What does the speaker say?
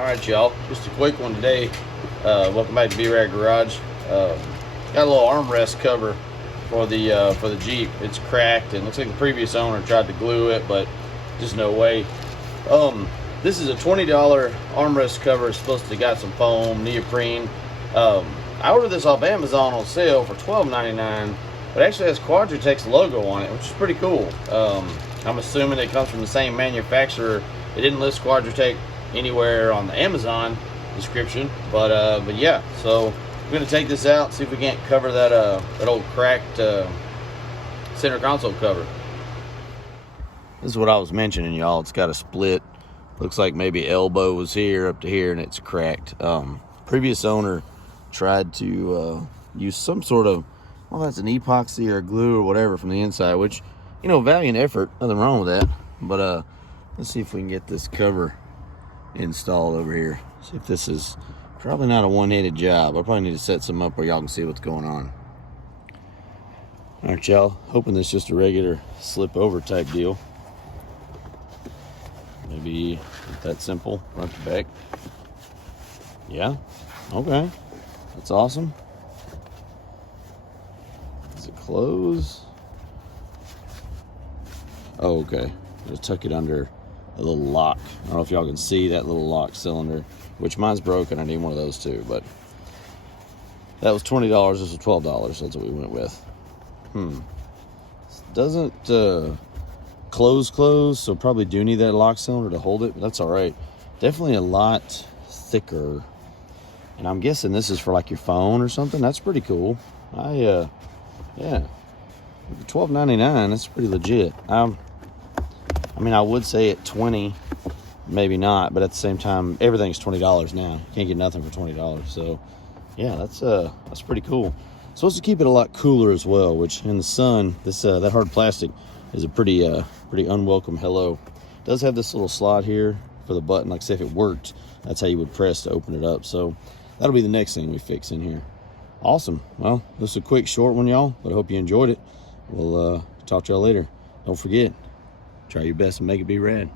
All right, y'all, just a quick one today. Welcome back to B-Rad Garage. Got a little armrest cover for the Jeep. It's cracked and looks like the previous owner tried to glue it, but just no way. This is a $20 armrest cover. It's supposed to got some foam, neoprene. I ordered this off Amazon on sale for $12.99, but it actually has Quadratec's logo on it, which is pretty cool. I'm assuming it comes from the same manufacturer. It didn't list Quadratec anywhere on the Amazon description, but yeah. So we're gonna take this out, see if we can't cover that that old cracked center console cover. This is what I was mentioning, y'all. It's got a split. Looks like maybe elbow was here up to here, and it's cracked. Previous owner tried to use some sort of, well, that's an epoxy or glue or whatever from the inside, which, you know, valiant effort, nothing wrong with that. But let's see if we can get this cover installed over here. See if this is probably not a one-handed job. I probably need to set some up where y'all can see what's going on. All right, y'all, hoping this is just a regular slip over type deal. Maybe that simple, front to back. Yeah, okay, that's awesome. Does it close? Oh, okay, just tuck it under a little lock. I don't know if y'all can see that little lock cylinder, which mine's broken. I need one of those too, but that was $20. This was $12. That's what we went with. Doesn't close, so probably do need that lock cylinder to hold it, but that's all right. Definitely a lot thicker, and I'm guessing this is for like your phone or something. That's pretty cool. Yeah, $12.99, that's pretty legit. I mean, I would say at 20, maybe not, but at the same time, everything's $20 now. You can't get nothing for $20. So, yeah, that's pretty cool. Supposed to keep it a lot cooler as well, which in the sun, this that hard plastic is a pretty unwelcome hello. It does have this little slot here for the button. Like I say, if it worked, that's how you would press to open it up. So that'll be the next thing we fix in here. Awesome. Well, this is a quick, short one, y'all, but I hope you enjoyed it. We'll talk to y'all later. Don't forget, try your best and make it be rad.